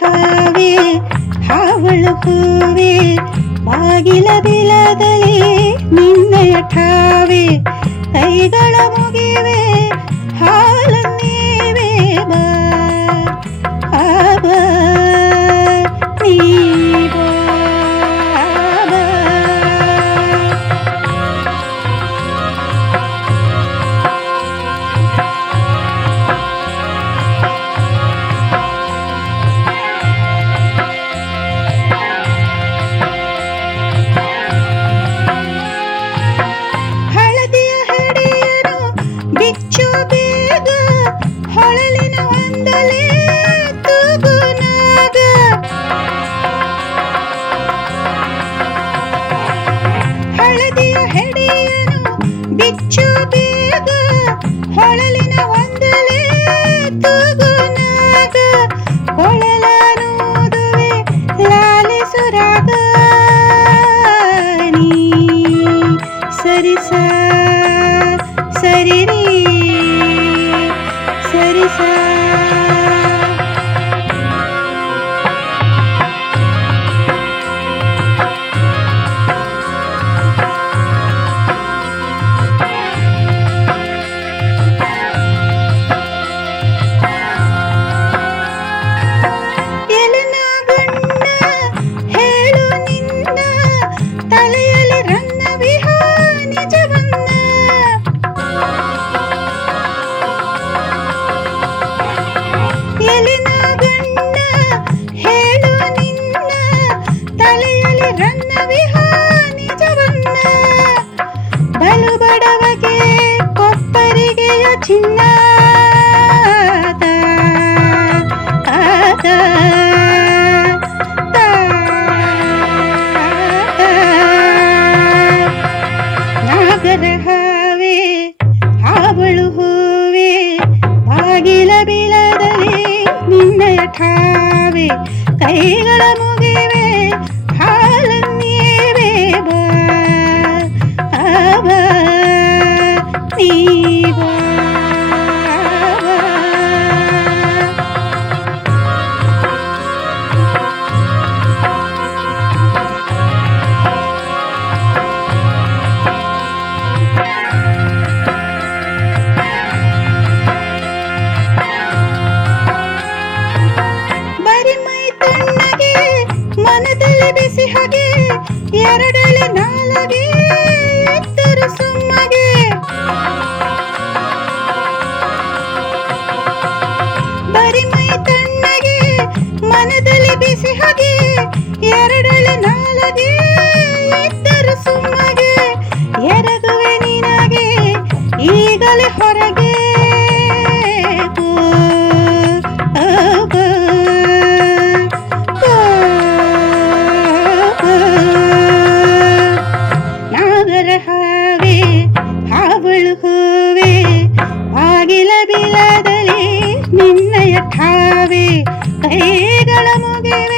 ಹಾವೆ ಹಾವಳು ಹೂವೆ ಬಾಗಿಲ ಬಿಲದಲ್ಲಿ ನಿನ್ನಯ ಠಾವೆ ಕೈಗಳ ಮುಗಿವೆ ಹಾಲನ್ನೀವೆ ಬಾ ಬಾ ನೀ ಬಾ ಬಾ. ಹಳದಿಯ ಹಡಿಯನು ಬಿಚ್ಚು ಬೇಗ ಹೊಳಲಿನ ಒಂದಲೇ ತೂಗುನಾಗ ಹಳದಿಯ ಹೆಡೆಯನು ಬಿಚ್ಚು ಬೇಗ ಹೊಳಲಿನ ಒಂದಲೇ ತೂಗುನಾಗ ಕೊಳಲನೂದುವೆ ಲಾಲಿಸುರಾಗ ನೀ ಸರಿಸ ಸರಿರಿ ಸರಿಸ. ಎಲೆನಾಗಣ್ಣ ಹೇಳು ನಿನ್ನ ತಲೆಯಲ್ಲಿ ರನ್ನ ವಿಹಾ ನಿಜವನ್ನ. ಎಲೆನಾಗಣ್ಣ ಹೇಳು ನಿನ್ನ ತಲೆಯಲ್ಲಿ ರನ್ನ ವಿಹಾ ನಿಜವನ್ನ. ಬಲು ಬಡವಗೆ ಕೊಪ್ಪರಿಗೆಯ ಚಿನ್ನ ನಾಗರ ಹಾವೆ ಹಾವಳು ಹೂವೆ ಬಾಗಿಲ ಬಿಲದಲ್ಲಿ ನಿನ್ನಯ ಠಾವೆ ಕೈಗಳ ಮುಗಿವೆ ಹಾಲನ್ನೀವೆ ಬಾ ಬಾ ನೀ ಬಾ ಬಾ. ಬರಿ ಮೈ ತಣ್ಣಗೆ ಮನದಲ್ಲಿ ಬಿಸಿ ಹಾಗೆ ಎರಡಲೆ ನಾಲಗೆ ಎತ್ತರು ಸುಮ್ಮಗೆ. ಬರಿ ಮೈ ತಣ್ಣಗೆ ಮನದಲ್ಲಿ ಬಿಸಿ ಹಾಗೆ ಎರಡಲೆ ನಾಲಗೆ ಎತ್ತರು ಸುಮ್ಮಗೆ. ಎರಗುವೆ ನಿನಗೆ ಈಗಲೇ ಹೊರಗೆ ಗೋ ಬಾ ನಾಗರ ಹಾವೆ ಹಾವಳು ಹೂವೆ ಬಾಗಿಲ ಬಿಲದಲ್ಲಿ ನಿನ್ನಯ ಠಾವೆ ಕೈಗಳ ಮುಗಿವೆ